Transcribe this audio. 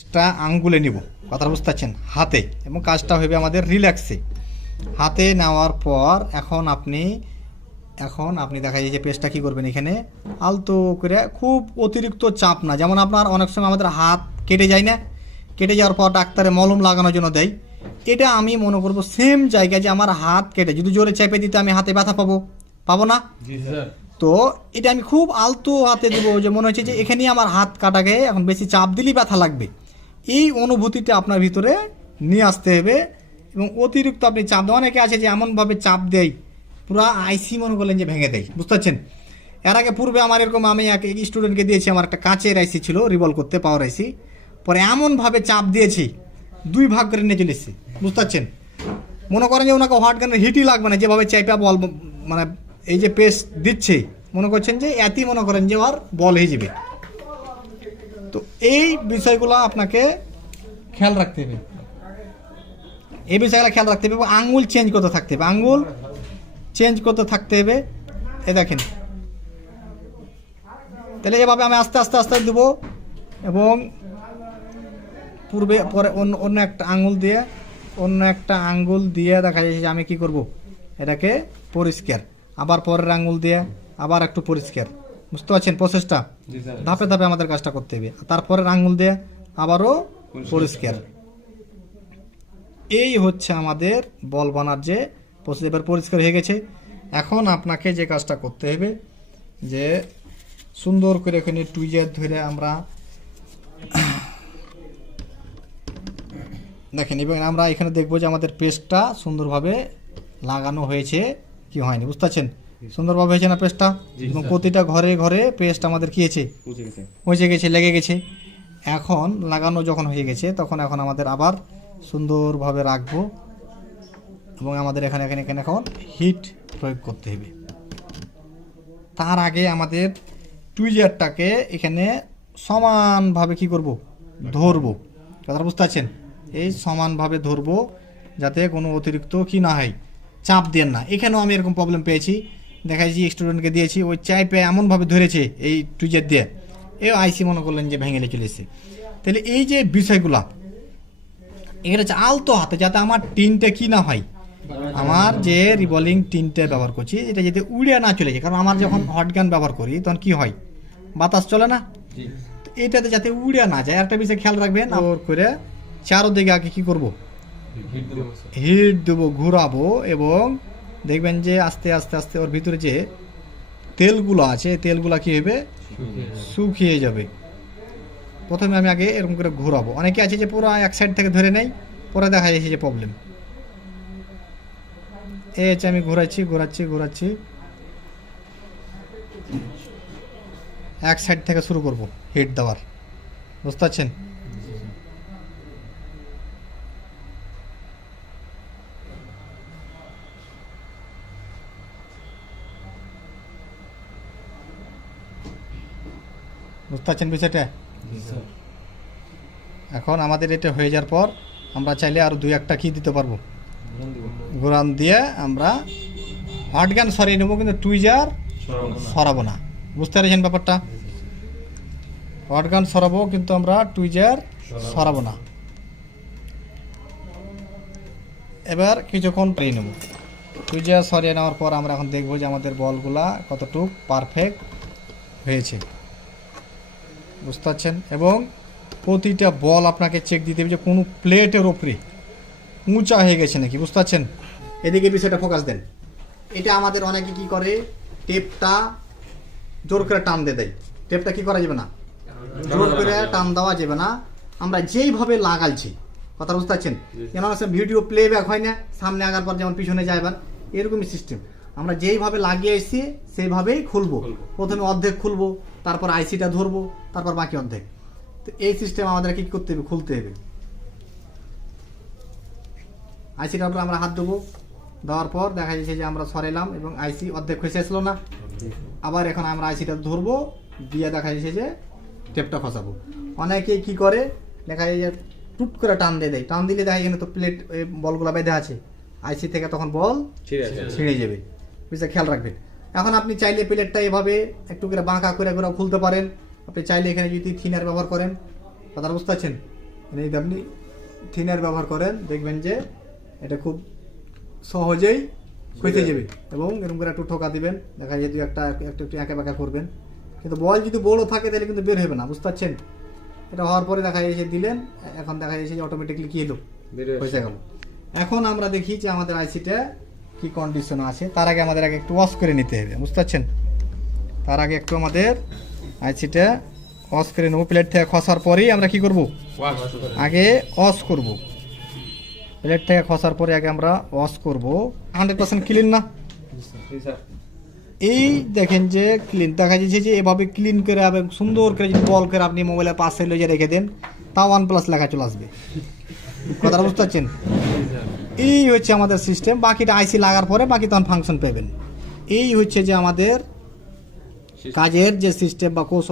টা আঙ্গুলে নিব, কথা বুঝতে পারছেন, হাতে, এবং কাজটা হবে আমাদের রিল্যাক্সে। হাতে নেওয়ার পর এখন আপনি দেখা যায় যে পেস্টটা কী করবেন, এখানে আলতো করে, খুব অতিরিক্ত চাপ না, যেমন আপনার অনেক সময় আমাদের হাত কেটে যায় না, কেটে যাওয়ার পর ডাক্তারে মলম লাগানোর জন্য দেয়, এটা আমি মনে করব সেম জায়গায় যে আমার হাত কেটে যদি জোরে চেপে দিতে আমি হাতে ব্যথা পাবো না। তো এটা আমি খুব আলতো হাতে দেবো, যে মনে হচ্ছে যে এখানেই আমার হাত কাটা গিয়ে এখন বেশি চাপ দিলেই ব্যথা লাগবে, এই অনুভূতিটা আপনার ভিতরে নিয়ে আসতে হবে। এবং অতিরিক্ত আপনি চাপ দেওয়া, অনেকে আছে যে এমনভাবে চাপ দেয় পুরো আইসি মনে করলেন যে ভেঙে দেয়, বুঝতে পারছেন। এর আগে পূর্বে আমার এরকম, আমি এক স্টুডেন্টকে দিয়েছি, আমার একটা কাঁচের আইসি ছিল রিভলভ করতে, পাওয়ার আইসি, পরে এমনভাবে চাপ দিয়েছি 2 ভাগ করে নিয়ে চলে এসেছে, বুঝতে পারছেন। মনে করেন যে ওনাকে হট গানের হিটই লাগবে না, যেভাবে চাইপা বল মানে এই যে পেস্ট দিচ্ছে, মনে করছেন যে এতই মনে করেন যে ওর বল হয়ে যাবে। তো এই বিষয়গুলো আপনাকে খেয়াল রাখতে হবে, এই বিষয়গুলো খেয়াল রাখতে হবে, এবং আঙ্গুল চেঞ্জ করতে থাকতে হবে, আঙ্গুল চেঞ্জ করতে থাকতে হবে। এই দেখেন, তাহলে এভাবে আমি আস্তে আস্তে আস্তে দেবো, এবং পূর্বে পরে অন্য একটা আঙ্গুল দিয়ে দেখা যাচ্ছে যে আমি কি করব, এটাকে পরিষ্কার, আবার পরের আঙ্গুল দিয়ে আবার একটু পরিষ্কার, বুঝতে পারছেন প্রসেসটা, ধাপে ধাপে আমাদের কাজটা করতে হবে। তারপরের আঙ্গুল দিয়ে আবারও পরিষ্কার, এই হচ্ছে আমাদের বল বানার যে প্রসেস। এবার পরিষ্কার হয়ে গেছে, এখন আপনাকে যে কাজটা করতে হবে, যে সুন্দর করে এখানে টুইজার ধরে আমরা দেখেন, এবং আমরা এখানে দেখবো যে আমাদের পেস্টটা সুন্দরভাবে লাগানো হয়েছে কি হয়নি, বুঝতে পারছেন, সুন্দরভাবে হয়েছে না পেস্টটা, এবং প্রতিটা ঘরে ঘরে পেস্ট আমাদের কি হয়েছে, পৌঁছে গেছে, লেগে গেছে। এখন লাগানো যখন হয়ে গেছে, তখন এখন আমাদের আবার সুন্দরভাবে রাখবো, এবং আমাদের এখানে এখন হিট প্রয়োগ করতে হবে। তার আগে আমাদের টুইজারটাকে এখানে সমানভাবে কি করব, ধরবো, কথাটা বুঝতে পারছেন, এই সমানভাবে ধরবো, যাতে কোনো অতিরিক্ত কি না হয়, চাপ দেন না। এখানেও আমি এরকম প্রবলেম পেয়েছি, দেখাইছি স্টুডেন্টকে দিয়েছি, ওই চাইপে এমনভাবে ধরেছে এই টুইজার দিয়ে, এই আইসি মনে করলেন যে ভেঙে চলে এসেছে। তাহলে এই যে বিষয়গুলা, এখানে হচ্ছে আলতো হাতে, যাতে আমার টিনটা কি না হয়, আমার যে রিভলভিং টিনটা ব্যবহার করছি এটা যাতে উড়ে না চলে যায়, কারণ আমার যখন হট গান ব্যবহার করি তখন কি হয়, বাতাস চলে না, এটাতে যাতে উড়ে না যায়, একটা বিষয় খেয়াল রাখবেন। ওর করে চারোদিকে আগে কি করব, হিট দেবো, ঘুরাবো, এবং দেখবেন যে আস্তে আস্তে আস্তে ওর ভিতরে যে তেলগুলো আছে, তেলগুলো কি হবে, শুকিয়ে যাবে। প্রথমে আমি আগে এরকম করে ঘুরাবো, অনেকে আছে যে পুরো এক সাইড থেকে ধরে নেয়, পরে দেখা যাচ্ছে যে প্রবলেম। এই হচ্ছে আমি ঘোরাচ্ছি, এক সাইড থেকে শুরু করব হিট দেওয়ার, বুঝতে পারছেন। বুঝতে পারছেন বিষয়টা। এখন আমাদের এটা হয়ে যাওয়ার পর আমরা চাইলে আরও 2-1টা কি দিতে পারবো, ঘোরান দিয়ে আমরা হট গান সরিয়ে নেবো, কিন্তু টুইজার সরাবো না, বুঝতে পারছেন ব্যাপারটা। হট গান সরাবো, কিন্তু আমরা টুইজার সরাবো না। এবার কিছুক্ষণ পেয়ে নেব, টুইজার সরিয়ে নেওয়ার পর আমরা এখন দেখবো যে আমাদের বলগুলা কতটুকু পারফেক্ট হয়েছে, বুঝতে পারছেন। এবং প্রতিটা বল আপনাকে চেক দিতে হবে যে কোনো প্লেটের ওপরে উঁচা হয়ে গেছে নাকি, বুঝতে পারছেন। এদিকে বিষয়টা ফোকাস দেন। এটা আমাদের অনেকে কি করে, টেপটা জোর করে টান দিয়ে দেয়, টেপটা কি করা যাবে না, জোর করে টান দেওয়া যাবে না। আমরা যেইভাবে লাগাইছি, কথা বুঝতে পারছেন, কেন ভিডিও প্লেব্যাক হয় না, সামনে আগার পর যেমন পিছনে যায়, এবার এরকমই সিস্টেম। আমরা যেইভাবে লাগিয়ে এসেছি সেইভাবেই খুলবো, প্রথমে অর্ধেক খুলবো, তারপর আইসিটা ধরবো, তারপর বাকি অর্ধেক। তো এই সিস্টেম আমাদের কি করতে হবে, খুলতে হবে। আইসিটার উপরে আমরা হাত দেবো, দেওয়ার পর দেখা যাচ্ছে যে আমরা সরাইলাম এবং আইসি অর্ধেক খসে আসলো না, আবার এখন আমরা আইসিটা ধরবো, দিয়ে দেখা যাচ্ছে যে টেপটা ফসাবো। অনেকে কি করে, দেখা যায় যে টুট করে টান দিয়ে দেয়, টান দিলে দেখা যায় তো প্লেট বলগুলো বেঁধে আছে, আইসি থেকে তখন বল ছিঁড়ে যাবে, বুঝতে খেয়াল রাখবেন। এখন আপনি চাইলে প্লেটটা এভাবে একটু করে বাঁকা করে খুলতে পারেন, আপনি চাইলে এখানে যদি থিনার ব্যবহার করেন, কথা বুঝতে পারছেন, যদি আপনি থিনার ব্যবহার করেন দেখবেন যে এটা খুব সহজেই হইতে যাবে। এবং এরকম করে একটু ঠোকা দিবেন, দেখা যায় দু একটা একটু একটু এঁকা বাঁকা করবেন, কিন্তু বল যদি বড় থাকে তাহলে কিন্তু বের হবে না, বুঝতে পারছেন। এটা হওয়ার পরে দেখা যাচ্ছে দিলেন, এখন দেখা যাচ্ছে যে অটোমেটিকলি কি এলো, হয়ে গেল। এখন আমরা দেখি যে আমাদের আইসিটা কি কন্ডিশন আছে। তার আগে আমাদের আগে একটু ওয়াশ করে নিতে হবে, বুঝতে পারছেন। তার আগে একটু আমাদের আইসিটা ওয়াশ করে নেবো। প্লেট থেকে খসার পরেই আমরা কি করব, আগে ওয়াশ করব। প্লেট থেকে খসার পরে আগে আমরা ওয়াশ করব। 100% ক্লিন না? এই দেখেন যে ক্লিন দেখা যাচ্ছে যে এভাবে ক্লিন করে এবং সুন্দর করে যদি বল করে আপনি মোবাইলের পাশে লয়ে রেখে দেন, তাও OnePlus লেখা চলে আসবে। কথাটা বুঝতে পারছেন? এই হচ্ছে আমাদের সিস্টেম। বাকিটা আইসি লাগার পরে বাকি তখন ফাংশন পাবেন। এই হচ্ছে যে আমাদের কাজের যে সিস্টেম বা কৌশল।